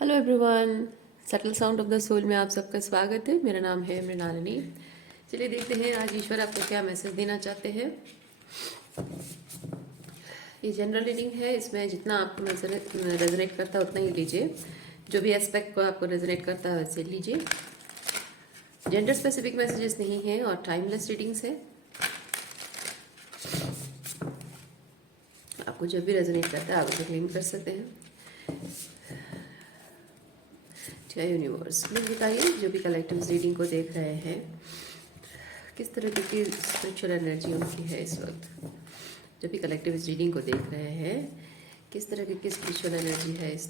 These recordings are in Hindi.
Hello everyone, subtle sound of the soul में आप सबका स्वागत है। मेरा नाम है मृणालिनी। चलिए देखते हैं आज ईश्वर आपको क्या मैसेज देना चाहते हैं। ये जनरल रीडिंग है, इसमें जितना आपको रेजोनेट करता है उतना ही लीजिए। जो भी एस्पेक्ट को आपको रेजोनेट करता है वैसे लीजिए। जेंडर स्पेसिफिक मैसेजेस नहीं है और टाइमलेस रीडिंग्स है। आपको जब भी रेजोनेट करता है आप उसे क्लेम कर सकते हैं। क्या यूनिवर्स प्लीज बताइए, जो भी कलेक्टिव रीडिंग को देख रहे हैं, किस तरह की स्पिरिचुअल एनर्जी उनकी है इस वक्त। जो भी कलेक्टिव रीडिंग को देख रहे हैं, किस तरह की स्पिरिचुअल एनर्जी है इस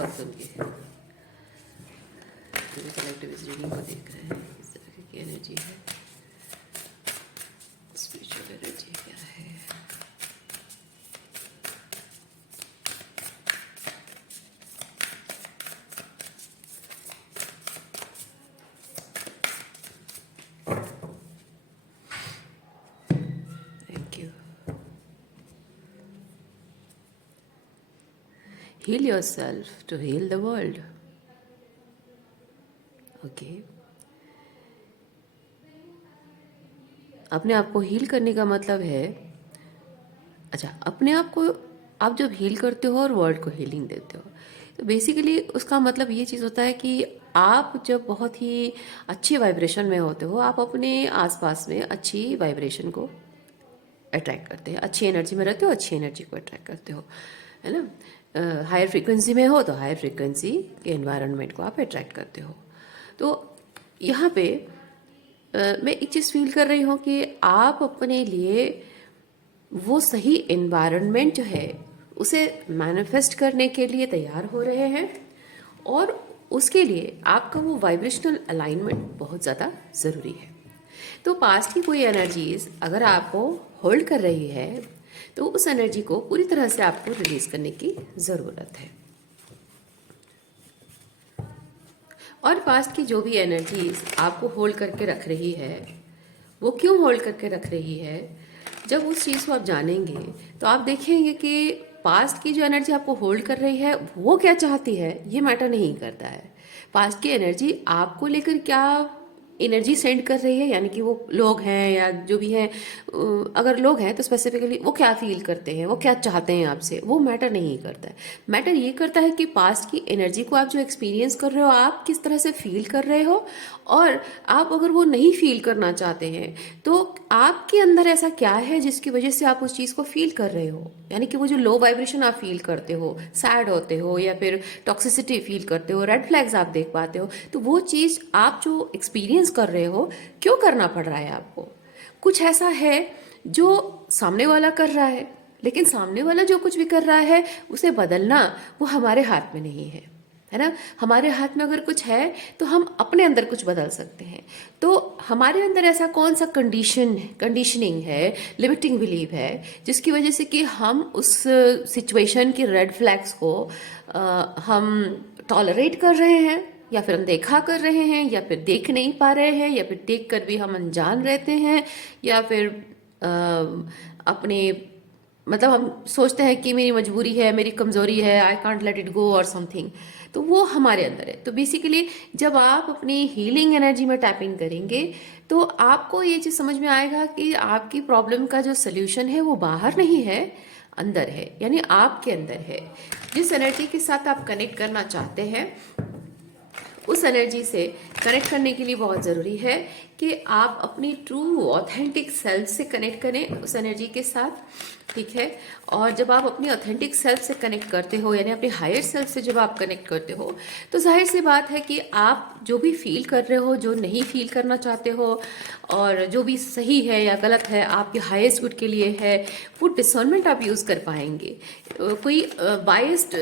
वक्त उनकी। जो भी कलेक्टिव रीडिंग को देख रहे हैं, किस तरह की एनर्जी है, स्पिरिचुअल एनर्जी क्या है। Heal yourself to heal the world. Okay, अपने आप को हील करने का मतलब है, अच्छा, अपने आप को आप जब हील करते हो और वर्ल्ड को हीलिंग देते हो, तो बेसिकली उसका मतलब ये चीज़ होता है कि आप जब बहुत ही अच्छी वाइब्रेशन में होते हो, आप अपने आसपास में अच्छी वाइब्रेशन को अट्रैक्ट करते हैं। अच्छी एनर्जी में रहते हो, अच्छी एनर्जी को अट्रैक्ट करते हो, है ना। हायर फ्रीक्वेंसी में हो तो हायर फ्रीक्वेंसी के एनवायरनमेंट को आप अट्रैक्ट करते हो। तो यहाँ पे मैं एक चीज़ फील कर रही हूँ कि आप अपने लिए वो सही एनवायरनमेंट जो है उसे मैनिफेस्ट करने के लिए तैयार हो रहे हैं, और उसके लिए आपका वो वाइब्रेशनल अलाइनमेंट बहुत ज़्यादा ज़रूरी है। तो पास्ट की कोई एनर्जीज अगर आपको होल्ड कर रही है तो उस एनर्जी को पूरी तरह से आपको रिलीज करने की ज़रूरत है। और पास्ट की जो भी एनर्जीज आपको होल्ड करके रख रही है, वो क्यों होल्ड करके रख रही है, जब उस चीज़ को आप जानेंगे तो आप देखेंगे कि पास्ट की जो एनर्जी आपको होल्ड कर रही है वो क्या चाहती है ये मैटर नहीं करता है। पास्ट की एनर्जी आपको लेकर क्या एनर्जी सेंड कर रही है, यानी कि वो लोग हैं या जो भी हैं, अगर लोग हैं तो स्पेसिफिकली वो क्या फील करते हैं, वो क्या चाहते हैं आपसे, वो मैटर नहीं करता है। मैटर ये करता है कि पास्ट की एनर्जी को आप जो एक्सपीरियंस कर रहे हो आप किस तरह से फील कर रहे हो। और आप अगर वो नहीं फील करना चाहते हैं तो आपके अंदर ऐसा क्या है जिसकी वजह से आप उस चीज़ को फील कर रहे हो। यानी कि वो जो लो वाइब्रेशन आप फील करते हो, सैड होते हो या फिर टॉक्सिसिटी फील करते हो, रेड फ्लैग्स आप देख पाते हो, तो वो चीज़ आप जो एक्सपीरियंस कर रहे हो क्यों करना पड़ रहा है आपको। कुछ ऐसा है जो सामने वाला कर रहा है, लेकिन सामने वाला जो कुछ भी कर रहा है उसे बदलना वो हमारे हाथ में नहीं है ना। हमारे हाथ में अगर कुछ है तो हम अपने अंदर कुछ बदल सकते हैं। तो हमारे अंदर ऐसा कौन सा कंडीशनिंग है, लिमिटिंग बिलीव है, जिसकी वजह से कि हम उस सिचुएशन की रेड फ्लैग्स को हम टॉलरेट कर रहे हैं, या फिर अनदेखा कर रहे हैं, या फिर देख नहीं पा रहे हैं, या फिर देख कर भी हम अनजान रहते हैं, या फिर अपने मतलब हम सोचते हैं कि मेरी मजबूरी है, मेरी कमज़ोरी है, I can't let it go और समथिंग। तो वो हमारे अंदर है। तो बेसिकली जब आप अपनी हीलिंग एनर्जी में टैपिंग करेंगे तो आपको ये चीज़ समझ में आएगा कि आपकी प्रॉब्लम का जो सोल्यूशन है वो बाहर नहीं है, अंदर है, यानी आपके अंदर है। जिस एनर्जी के साथ आप कनेक्ट करना चाहते हैं उस एनर्जी से कनेक्ट करने के लिए बहुत ज़रूरी है कि आप अपनी ट्रू ऑथेंटिक सेल्फ से कनेक्ट करें उस एनर्जी के साथ, ठीक है। और जब आप अपनी ऑथेंटिक सेल्फ से कनेक्ट करते हो, यानी अपने हायर सेल्फ से जब आप कनेक्ट करते हो, तो जाहिर सी बात है कि आप जो भी फील कर रहे हो, जो नहीं फील करना चाहते हो, और जो भी सही है या गलत है, आपके हाईएस्ट गुड के लिए है, वो डिसर्नमेंट आप यूज़ कर पाएंगे। कोई biased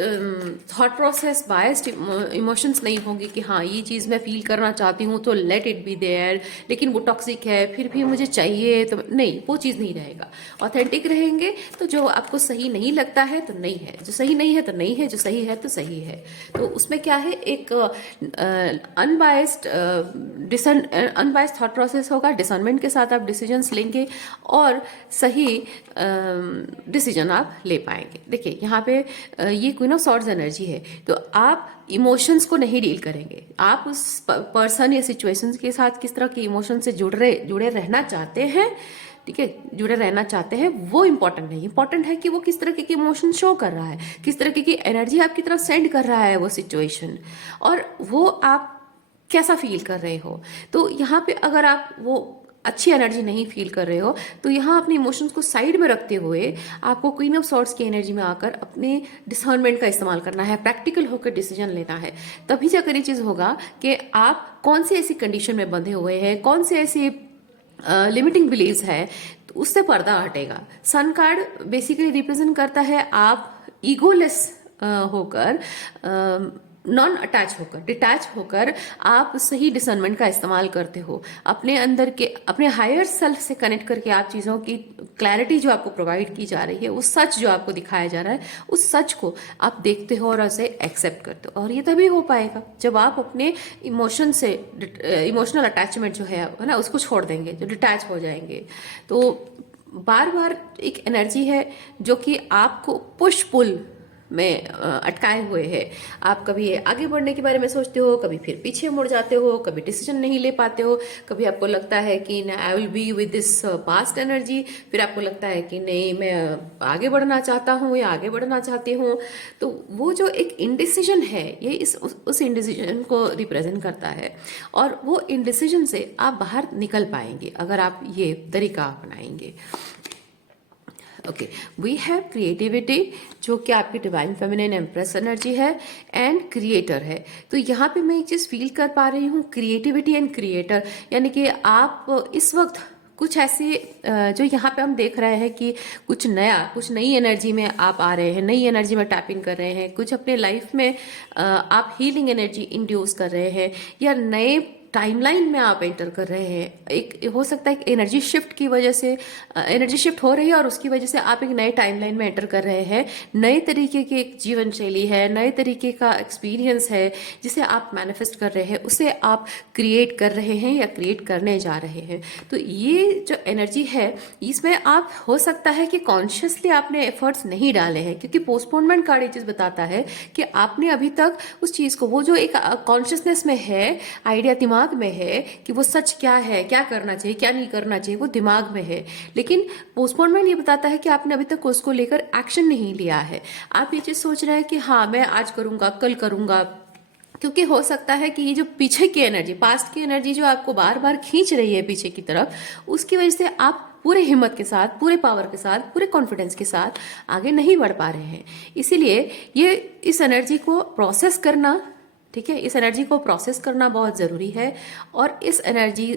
thought process, biased emotions नहीं होंगे कि हाँ ये चीज़ मैं फील करना चाहती हूँ तो लेट इट बी देयर, लेकिन वो टॉक्सिक है फिर भी मुझे चाहिए, तो नहीं, वो चीज़ नहीं रहेगा। ऑथेंटिक रहेंगे तो जो आपको सही नहीं लगता है तो नहीं है, जो सही नहीं है तो नहीं है, जो सही है तो सही है। तो उसमें क्या है, एक अनबायस्ड थॉट प्रोसेस होगा, डिसर्नमेंट के साथ आप डिसीजंस लेंगे और सही डिसीजन आप ले पाएंगे। देखिए यहाँ पे ये क्वीन ऑफ सॉर्ड्स एनर्जी है, तो आप इमोशंस को नहीं डील करेंगे, आप उस पर्सन या सिचुएशन के साथ किस तरह के इमोशन से जुड़े रहना चाहते हैं, ठीक है, जुड़े रहना चाहते हैं, वो इंपॉर्टेंट नहीं। इंपॉर्टेंट है कि वो किस तरह के इमोशन शो कर रहा है, किस तरह की एनर्जी आपकी तरफ सेंड कर रहा है वो सिचुएशन, और वो आप कैसा फील कर रहे हो। तो यहाँ पे अगर आप वो अच्छी एनर्जी नहीं फील कर रहे हो, तो यहाँ अपने इमोशंस को साइड में रखते हुए आपको क्वीन ऑफ सॉर्ड्स की एनर्जी में आकर अपने डिसर्नमेंट का इस्तेमाल करना है, प्रैक्टिकल होकर डिसीजन लेना है। तभी जाकर ये चीज़ होगा कि आप कौन सी ऐसी कंडीशन में बंधे हुए हैं, कौन से ऐसी लिमिटिंग बिलीव्स है, तो उससे पर्दा हटेगा। सन कार्ड बेसिकली रिप्रेजेंट करता है आप ईगोलेस होकर, नॉन अटैच होकर, डिटैच होकर आप सही डिसर्नमेंट का इस्तेमाल करते हो, अपने अंदर के अपने हायर सेल्फ से कनेक्ट करके आप चीज़ों की क्लैरिटी जो आपको प्रोवाइड की जा रही है, उस सच जो आपको दिखाया जा रहा है, उस सच को आप देखते हो और उसे एक्सेप्ट करते हो। और ये तभी हो पाएगा जब आप अपने इमोशन से, इमोशनल अटैचमेंट जो है ना, उसको छोड़ देंगे, जो डिटैच हो जाएंगे। तो बार बार एक एनर्जी है जो कि आपको पुश पुल में अटकाए हुए है। आप कभी आगे बढ़ने के बारे में सोचते हो, कभी फिर पीछे मुड़ जाते हो, कभी डिसीजन नहीं ले पाते हो, कभी आपको लगता है कि I will be with this past energy, फिर आपको लगता है कि नहीं मैं आगे बढ़ना चाहता हूँ या आगे बढ़ना चाहती हूँ। तो वो जो एक इनडिसीजन है, ये उस इनडिसीजन को रिप्रेजेंट करता है, और वो इनडिसीजन से आप बाहर निकल पाएंगे अगर आप ये तरीका अपनाएंगे। ओके, वी हैव क्रिएटिविटी, जो कि आपकी डिवाइन फेमिनिन एम्प्रेस एनर्जी है, एंड क्रिएटर है। तो यहाँ पे मैं एक चीज़ फील कर पा रही हूँ, क्रिएटिविटी एंड क्रिएटर, यानी कि आप इस वक्त कुछ ऐसी जो यहाँ पे हम देख रहे हैं कि कुछ नया, कुछ नई एनर्जी में आप आ रहे हैं, नई एनर्जी में टैप इन कर रहे हैं, कुछ अपने लाइफ में आप हीलिंग एनर्जी इंड्यूस कर रहे हैं, या नए टाइमलाइन में आप एंटर कर रहे हैं। एक हो सकता है कि एनर्जी शिफ्ट की वजह से, एनर्जी शिफ्ट हो रही है और उसकी वजह से आप एक नए टाइमलाइन में एंटर कर रहे हैं। नए तरीके की एक जीवन शैली है, नए तरीके का एक्सपीरियंस है जिसे आप मैनिफेस्ट कर रहे हैं, उसे आप क्रिएट कर रहे हैं या क्रिएट करने जा रहे हैं। तो ये जो एनर्जी है, इसमें आप हो सकता है कि कॉन्शियसली आपने एफर्ट्स नहीं डाले हैं, क्योंकि पोस्टपोनमेंट कार्ड ये चीज़ बताता है कि आपने अभी तक उस चीज़ को, वो जो एक कॉन्शियसनेस में है, आइडिया दिमाग में है कि वो सच क्या है, क्या करना चाहिए, क्या नहीं करना चाहिए, वो दिमाग में है। लेकिन पोस्टपोनमेंट ये बताता है कि आपने अभी तक उसको लेकर एक्शन नहीं लिया है। आप ये चीज़ सोच रहे हैं कि हाँ मैं आज करूँगा, कल करूँगा, क्योंकि हो सकता है कि ये जो पीछे की एनर्जी, पास्ट की एनर्जी जो आपको बार बार खींच रही है पीछे की तरफ, उसकी वजह से आप पूरे हिम्मत के साथ, पूरे पावर के साथ, पूरे कॉन्फिडेंस के साथ आगे नहीं बढ़ पा रहे हैं। इसीलिए ये इस एनर्जी को प्रोसेस करना, ठीक है, इस एनर्जी को प्रोसेस करना बहुत ज़रूरी है। और इस एनर्जी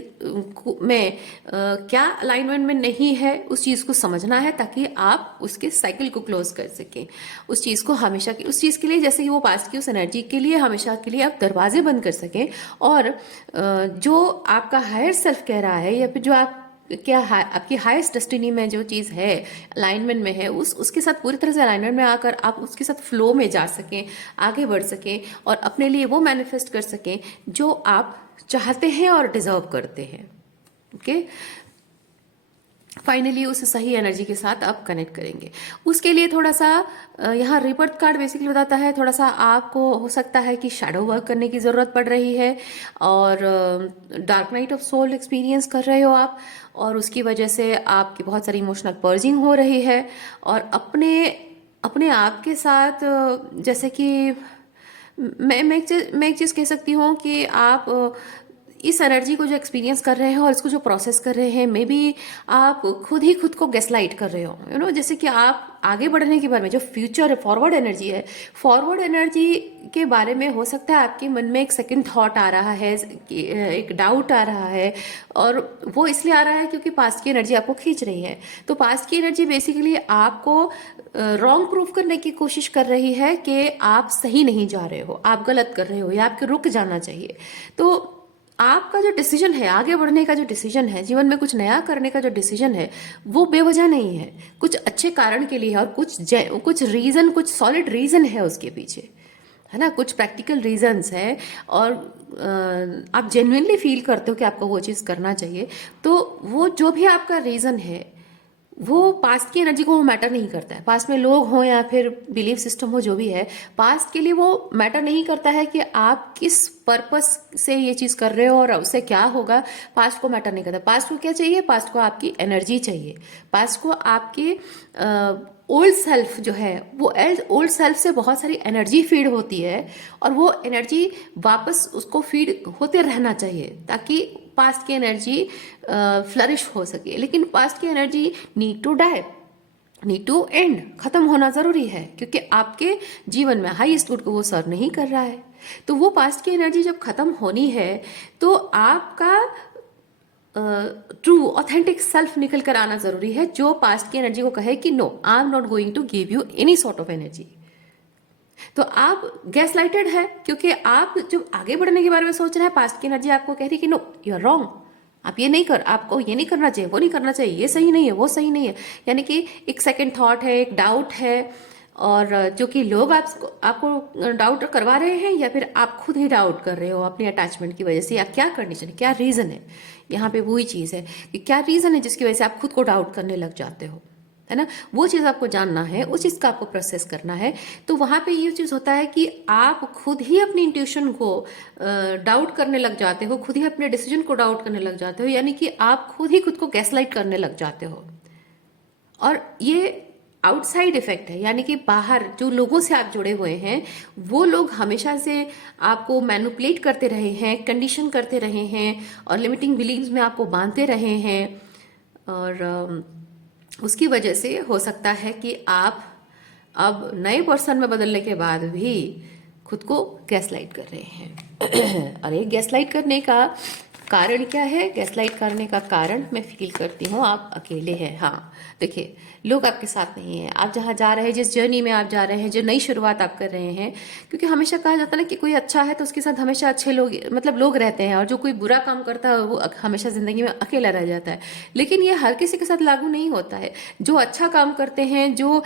में क्या अलाइनमेंट में नहीं है, उस चीज़ को समझना है, ताकि आप उसके साइकिल को क्लोज कर सकें। उस चीज़ को हमेशा की, उस चीज़ के लिए, जैसे कि वो पास्ट की उस एनर्जी के लिए हमेशा के लिए आप दरवाजे बंद कर सकें, और जो आपका हायर सेल्फ कह रहा है, या फिर जो आप क्या आपकी हाईएस्ट डेस्टिनी में जो चीज़ है, अलाइनमेंट में है, उसके साथ पूरी तरह से अलाइनमेंट में आकर आप उसके साथ फ्लो में जा सकें, आगे बढ़ सकें, और अपने लिए वो मैनिफेस्ट कर सकें जो आप चाहते हैं और डिजर्व करते हैं। ओके, फाइनली उस सही एनर्जी के साथ आप कनेक्ट करेंगे। उसके लिए थोड़ा सा यहाँ रिबर्थ कार्ड बेसिकली बताता है, थोड़ा सा आपको हो सकता है कि शैडो वर्क करने की ज़रूरत पड़ रही है, और dark night of soul experience कर रहे हो आप, और उसकी वजह से आपकी बहुत सारी इमोशनल पर्जिंग हो रही है। और अपने अपने आप के साथ जैसे कि मैं एक चीज़ कह सकती हूँ कि आप इस एनर्जी को जो एक्सपीरियंस कर रहे हैं और इसको जो प्रोसेस कर रहे हैं, मे बी आप खुद ही खुद को गैसलाइट कर रहे हो, यू नो, जैसे कि आप आगे बढ़ने के बारे में, जो फ्यूचर फॉरवर्ड एनर्जी है, फॉरवर्ड एनर्जी के बारे में हो सकता है आपके मन में एक सेकंड थॉट आ रहा है, एक डाउट आ रहा है, और वो इसलिए आ रहा है क्योंकि पास्ट की एनर्जी आपको खींच रही है। तो पास्ट की एनर्जी बेसिकली आपको रॉन्ग प्रूफ करने की कोशिश कर रही है कि आप सही नहीं जा रहे हो, आप गलत कर रहे हो, या आपको रुक जाना चाहिए। तो आपका जो डिसीजन है, आगे बढ़ने का जो डिसीजन है, जीवन में कुछ नया करने का जो डिसीजन है, वो बेवजह नहीं है, कुछ अच्छे कारण के लिए है, और कुछ रीजन, कुछ सॉलिड रीजन है उसके पीछे, है ना, कुछ प्रैक्टिकल रीजंस है, और आप जेन्युइनली फील करते हो कि आपको वो चीज़ करना चाहिए। तो वो जो भी आपका रीज़न है, वो पास्ट की एनर्जी को वो मैटर नहीं करता है। पास्ट में लोग हों या फिर बिलीफ सिस्टम हो, जो भी है, पास्ट के लिए वो मैटर नहीं करता है कि आप किस पर्पस से ये चीज़ कर रहे हो और उससे क्या होगा। पास्ट को मैटर नहीं करता। पास्ट को क्या चाहिए? पास्ट को आपकी एनर्जी चाहिए। पास्ट को आपके ओल्ड सेल्फ जो है, वो ओल्ड सेल्फ से बहुत सारी एनर्जी फीड होती है और वो एनर्जी वापस उसको फीड होते रहना चाहिए ताकि पास्ट की एनर्जी फ्लरिश हो सके। लेकिन पास्ट की energy need to die, need to end, खत्म होना जरूरी है, क्योंकि आपके जीवन में हाईएस्ट गुड को वो सर्व नहीं कर रहा है। तो वो पास्ट की एनर्जी जब खत्म होनी है तो आपका ट्रू ऑथेंटिक सेल्फ निकल कर आना जरूरी है, जो पास्ट की एनर्जी को कहे कि no, I am not going to give you any sort of energy. तो आप गैस लाइटेड है, क्योंकि आप जो आगे बढ़ने के बारे में सोच रहे हैं, पास्ट की एनर्जी आपको कह रही है कि नो, यू आर रॉन्ग, आप ये नहीं कर, आपको ये नहीं करना चाहिए, वो नहीं करना चाहिए, ये सही नहीं है, वो सही नहीं है। यानी कि एक सेकंड थॉट है, एक डाउट है, और जो कि लोग आपको डाउट करवा रहे हैं या फिर आप खुद ही डाउट कर रहे हो अपनी अटैचमेंट की वजह से, या क्या कंडीशन है, क्या रीजन है। यहाँ पे वही चीज है कि क्या रीजन है जिसकी वजह से आप खुद को डाउट करने लग जाते हो, है ना। वो चीज़ आपको जानना है, उस चीज़ का आपको प्रोसेस करना है। तो वहाँ पे ये चीज़ होता है कि आप खुद ही अपनी इंट्यूशन को डाउट करने लग जाते हो, खुद ही अपने डिसीजन को डाउट करने लग जाते हो, यानी कि आप खुद ही खुद को गैसलाइट करने लग जाते हो। और ये आउटसाइड इफेक्ट है, यानी कि बाहर जो लोगों से आप जुड़े हुए हैं, वो लोग हमेशा से आपको मैनिपुलेट करते रहे हैं, कंडीशन करते रहे हैं और लिमिटिंग बिलीव्स में आपको बांधते रहे हैं। और उसकी वजह से हो सकता है कि आप अब नए पर्सन में बदलने के बाद भी खुद को गैसलाइट कर रहे हैं। और ये गैसलाइट करने का कारण क्या है? गैसलाइट करने का कारण मैं फील करती हूँ आप अकेले हैं। हाँ, देखिए, लोग आपके साथ नहीं है। आप जहाँ जा रहे हैं, जिस जर्नी में आप जा रहे हैं, जो नई शुरुआत आप कर रहे हैं, क्योंकि हमेशा कहा जाता है ना कि कोई अच्छा है तो उसके साथ हमेशा अच्छे लोग, मतलब लोग रहते हैं, और जो कोई बुरा काम करता है वो हमेशा जिंदगी में अकेला रह जाता है। लेकिन ये हर किसी के साथ लागू नहीं होता है। जो अच्छा काम करते हैं, जो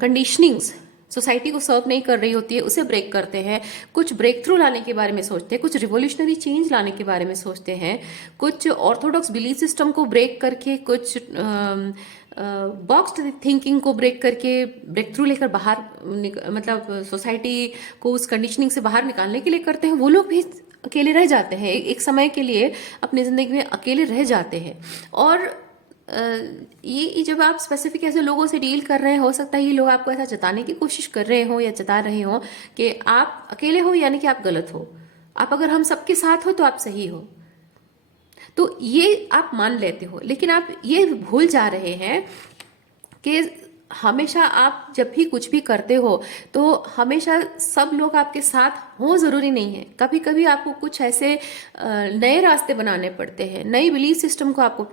कंडीशनिंग्स सोसाइटी को सर्व नहीं कर रही होती है, उसे ब्रेक करते हैं, कुछ ब्रेक थ्रू लाने के बारे में सोचते हैं, कुछ रिवोल्यूशनरी चेंज लाने के बारे में सोचते हैं, कुछ ऑर्थोडॉक्स बिलीफ सिस्टम को ब्रेक करके, कुछ बॉक्स्ड थिंकिंग को ब्रेक करके, ब्रेक थ्रू लेकर बाहर मतलब सोसाइटी को उस कंडीशनिंग से बाहर निकालने के लिए करते हैं। वो लोग भी अकेले रह जाते हैं, एक समय के लिए अपनी जिंदगी में अकेले रह जाते हैं। और ये जब आप स्पेसिफिक ऐसे लोगों से डील कर रहे हैं, हो सकता है ये लोग आपको ऐसा जताने की कोशिश कर रहे हो या जता रहे हो कि आप अकेले हो, यानी कि आप गलत हो, आप अगर हम सबके साथ हो तो आप सही हो। तो ये आप मान लेते हो, लेकिन आप ये भूल जा रहे हैं कि हमेशा आप जब भी कुछ भी करते हो तो हमेशा सब लोग आपके साथ हो जरूरी नहीं है। कभी कभी आपको कुछ ऐसे नए रास्ते बनाने पड़ते हैं, नई बिलीफ सिस्टम को आपको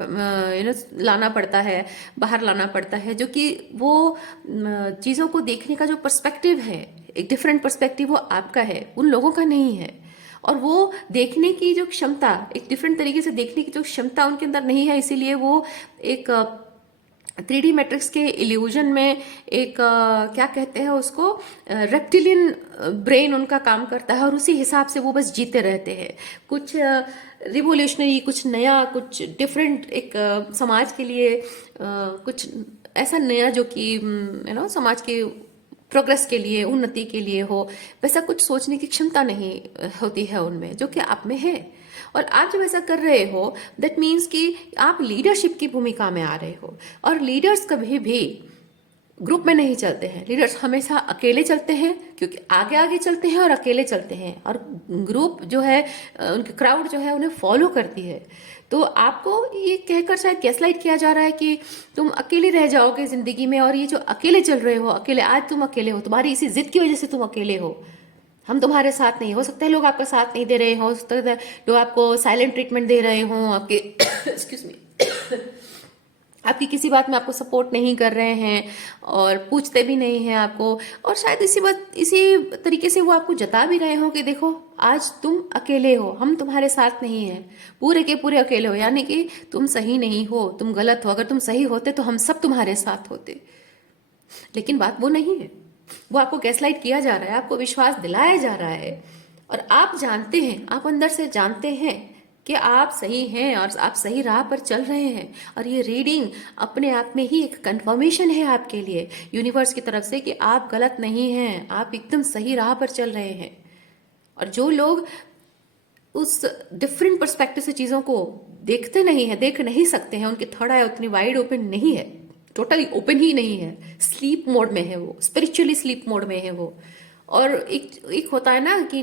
लाना पड़ता है, बाहर लाना पड़ता है, जो कि वो चीज़ों को देखने का जो पर्सपेक्टिव है, एक डिफरेंट पर्सपेक्टिव, वो आपका है, उन लोगों का नहीं है। और वो देखने की जो क्षमता, एक डिफरेंट तरीके से देखने की जो क्षमता उनके अंदर नहीं है, इसीलिए वो एक 3D मैट्रिक्स के इल्यूजन में एक क्या कहते हैं उसको, रेप्टिलियन ब्रेन उनका काम करता है, और उसी हिसाब से वो बस जीते रहते हैं। कुछ रिवोल्यूशनरी, कुछ नया, कुछ डिफरेंट, एक समाज के लिए कुछ ऐसा नया जो कि समाज के प्रोग्रेस के लिए, उन्नति के लिए हो, वैसा कुछ सोचने की क्षमता नहीं होती है उनमें, जो कि आप में है। और आप जब ऐसा कर रहे हो, दैट मीन्स कि आप लीडरशिप की भूमिका में आ रहे हो। और लीडर्स कभी भी ग्रुप में नहीं चलते हैं, लीडर्स हमेशा अकेले चलते हैं, क्योंकि आगे आगे चलते हैं और अकेले चलते हैं, और ग्रुप जो है, उनकी क्राउड जो है उन्हें फॉलो करती है। तो आपको ये कहकर शायद गैसलाइट किया जा रहा है कि तुम अकेले रह जाओगे जिंदगी में, और ये जो अकेले चल रहे हो, अकेले, आज तुम अकेले हो, तुम्हारी इसी जिद की वजह से तुम अकेले हो, हम तुम्हारे साथ नहीं। हो सकता है लोग आपका साथ नहीं दे रहे हो सकता है लोग आपको साइलेंट ट्रीटमेंट दे रहे हो, आपके एक्सक्यूज मी आपकी किसी बात में आपको सपोर्ट नहीं कर रहे हैं और पूछते भी नहीं हैं आपको। और शायद इसी तरीके से वो आपको जता भी रहे हो कि देखो, आज तुम अकेले हो, हम तुम्हारे साथ नहीं हैं, पूरे के पूरे अकेले हो, यानी कि तुम सही नहीं हो, तुम गलत हो। अगर तुम सही होते तो हम सब तुम्हारे साथ होते। लेकिन बात वो नहीं है, वो आपको गैसलाइट किया जा रहा है, आपको विश्वास दिलाया जा रहा है। और आप जानते हैं, आप अंदर से जानते हैं कि आप सही हैं और आप सही राह पर चल रहे हैं। और ये रीडिंग अपने आप में ही एक कंफर्मेशन है आपके लिए यूनिवर्स की तरफ से कि आप गलत नहीं हैं, आप एकदम सही राह पर चल रहे हैं। और जो लोग उस डिफरेंट पर्सपेक्टिव से चीज़ों को देखते नहीं है, देख नहीं सकते हैं, उनकी थर्ड आई उतनी वाइड ओपन नहीं है, टोटली ओपन ही नहीं है, स्लीप मोड में है वो, स्पिरिचुअली स्लीप मोड में है वो। और एक होता है ना कि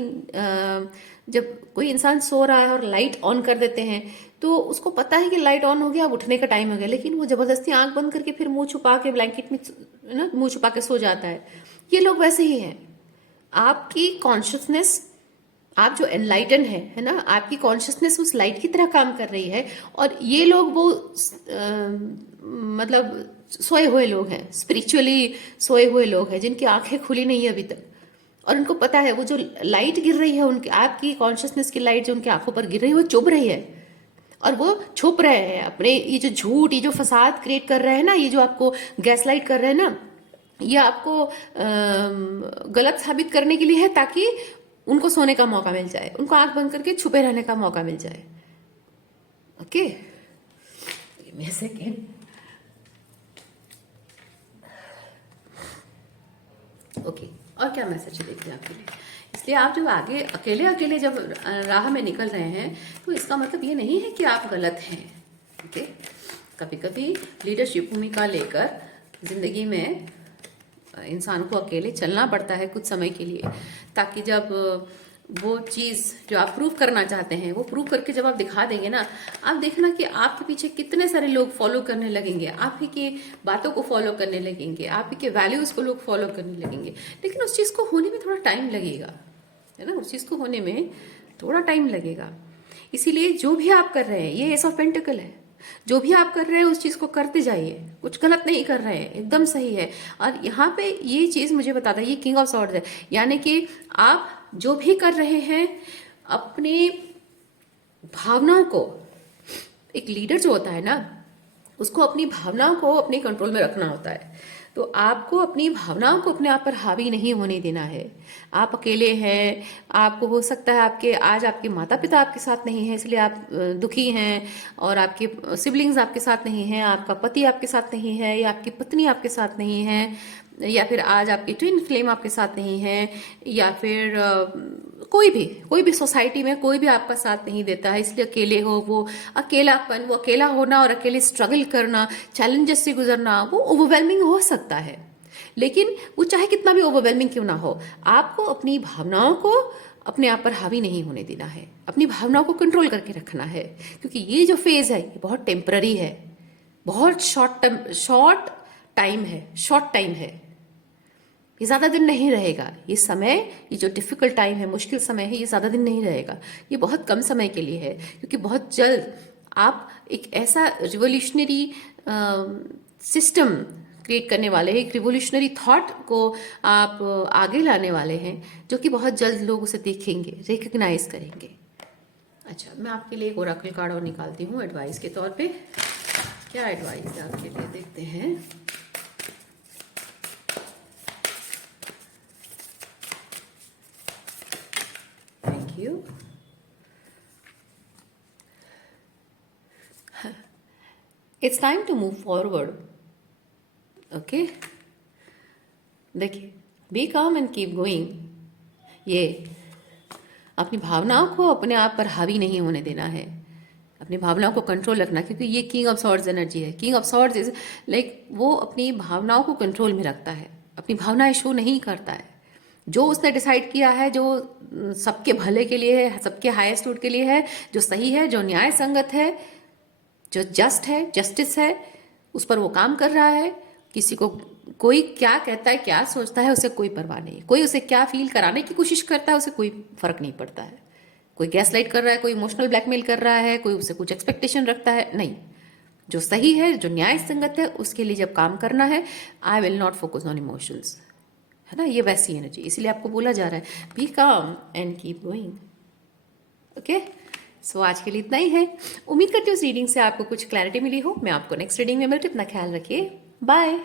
जब कोई इंसान सो रहा है और लाइट ऑन कर देते हैं तो उसको पता है कि लाइट ऑन हो गया, अब उठने का टाइम हो गया, लेकिन वो जबरदस्ती आंख बंद करके फिर मुंह छुपा के ब्लैंकेट में ना मुंह छुपा के सो जाता है। ये लोग वैसे ही हैं। आपकी कॉन्शियसनेस, आप जो एनलाइटन है ना, आपकी कॉन्शियसनेस उस लाइट की तरह काम कर रही है। और ये लोग वो मतलब सोए हुए लोग हैं, स्पिरिचुअली सोए हुए लोग हैं जिनकी आंखें खुली नहीं है अभी तक। और उनको पता है वो जो लाइट गिर रही है उनकी, आपकी कॉन्शियसनेस की लाइट जो उनकी आंखों पर गिर रही है वो चुभ रही है। और वो छुप रहे हैं अपने, ये जो झूठ, ये जो फसाद क्रिएट कर रहे हैं ना, ये जो आपको गैस लाइट कर रहे हैं ना, ये आपको गलत साबित करने के लिए है ताकि उनको सोने का मौका मिल जाए, उनको आंख बंद करके छुपे रहने का मौका मिल जाए। Okay, second. ओके, और क्या मैसेज देखते हैं आपके लिए? इसलिए आप जब आगे अकेले अकेले जब राह में निकल रहे हैं तो इसका मतलब ये नहीं है कि आप गलत हैं। ओके, कभी कभी लीडरशिप भूमिका लेकर जिंदगी में इंसान को अकेले चलना पड़ता है कुछ समय के लिए, ताकि जब वो चीज़ जो आप प्रूव करना चाहते हैं वो प्रूव करके जब आप दिखा देंगे ना, आप देखना कि आपके पीछे कितने सारे लोग फॉलो करने लगेंगे, आप ही की बातों को फॉलो करने लगेंगे, आप ही के वैल्यूज़ को लोग फॉलो करने लगेंगे। लेकिन उस चीज़ को होने में थोड़ा टाइम लगेगा, है ना, उस चीज़ को होने में थोड़ा टाइम लगेगा। इसीलिए जो भी आप कर रहे हैं, ये एस ऑफ पेंटिकल है, जो भी आप कर रहे हैं उस चीज़ को करते जाइए, कुछ गलत नहीं कर रहे हैं, एकदम सही है। और यहाँ पे ये चीज़ मुझे बताता है, ये किंग ऑफ सॉर्ड्स है, यानी कि आप जो भी कर रहे हैं अपनी भावनाओं को, एक लीडर जो होता है ना उसको अपनी भावनाओं को अपने कंट्रोल में रखना होता है। तो आपको अपनी भावनाओं को अपने आप पर हावी नहीं होने देना है। आप अकेले हैं, आपको हो सकता है आज आपके माता पिता आपके साथ नहीं है इसलिए आप दुखी हैं, और आपके सिबलिंग्स आपके साथ नहीं हैं, आपका पति आपके साथ नहीं है, या आपकी पत्नी आपके साथ नहीं है, या फिर आज आपकी ट्विन फ्लेम आपके साथ नहीं है, या फिर कोई भी सोसाइटी में कोई भी आपका साथ नहीं देता है, इसलिए अकेले हो। वो अकेलापन, वो अकेला होना और अकेले स्ट्रगल करना, चैलेंजेस से गुजरना, वो ओवरवेलमिंग हो सकता है। लेकिन वो चाहे कितना भी ओवरवेलमिंग क्यों ना हो, आपको अपनी भावनाओं को अपने आप पर हावी नहीं होने देना है, अपनी भावनाओं को कंट्रोल करके रखना है। क्योंकि ये जो फेज है ये बहुत टेम्पररी है, बहुत शॉर्ट टाइम है, ये ज़्यादा दिन नहीं रहेगा। ये समय, ये जो डिफ़िकल्ट टाइम है, मुश्किल समय है, ये ज़्यादा दिन नहीं रहेगा, ये बहुत कम समय के लिए है। क्योंकि बहुत जल्द आप एक ऐसा रिवोल्यूशनरी सिस्टम क्रिएट करने वाले हैं, एक रिवोल्यूशनरी थॉट को आप आगे लाने वाले हैं, जो कि बहुत जल्द लोग उसे देखेंगे, रिकग्नाइज करेंगे। अच्छा, मैं आपके लिए एक ओरेकल कार्ड और निकालती हूँ एडवाइस के तौर पे। क्या एडवाइस है आपके लिए, देखते हैं। You. It's time to move forward. Okay? देखिए, बी काम एंड कीप गोइंग, ये अपनी भावनाओं को अपने आप पर हावी नहीं होने देना है, अपनी भावनाओं को कंट्रोल रखना। क्योंकि ये किंग ऑफ सॉर्ड्स एनर्जी है। King of swords is like वो अपनी भावनाओं को कंट्रोल में रखता है, अपनी भावनाएं शो नहीं करता है। जो उसने डिसाइड किया है, जो सबके भले के लिए है, सबके हाईएस्ट गुड के लिए है, जो सही है, जो न्याय संगत है, जो जस्ट है, जस्टिस है, उस पर वो काम कर रहा है। किसी को कोई क्या कहता है, क्या सोचता है, उसे कोई परवाह नहीं। कोई उसे क्या फील कराने की कोशिश करता है, उसे कोई फर्क नहीं पड़ता है। कोई गैसलाइट कर रहा है, कोई इमोशनल ब्लैकमेल कर रहा है, कोई उससे कुछ एक्सपेक्टेशन रखता है, नहीं। जो सही है, जो न्याय संगत है, उसके लिए जब काम करना है, I will not focus on emotions, है ना, ये वैसी एनर्जी। इसलिए आपको बोला जा रहा है बी काम एंड कीप गोइंग। ओके, सो आज के लिए इतना ही है। उम्मीद करती हूँ इस रीडिंग से आपको कुछ क्लैरिटी मिली हो। मैं आपको नेक्स्ट रीडिंग में मिलती हूँ। अपना ख्याल रखिए, बाय।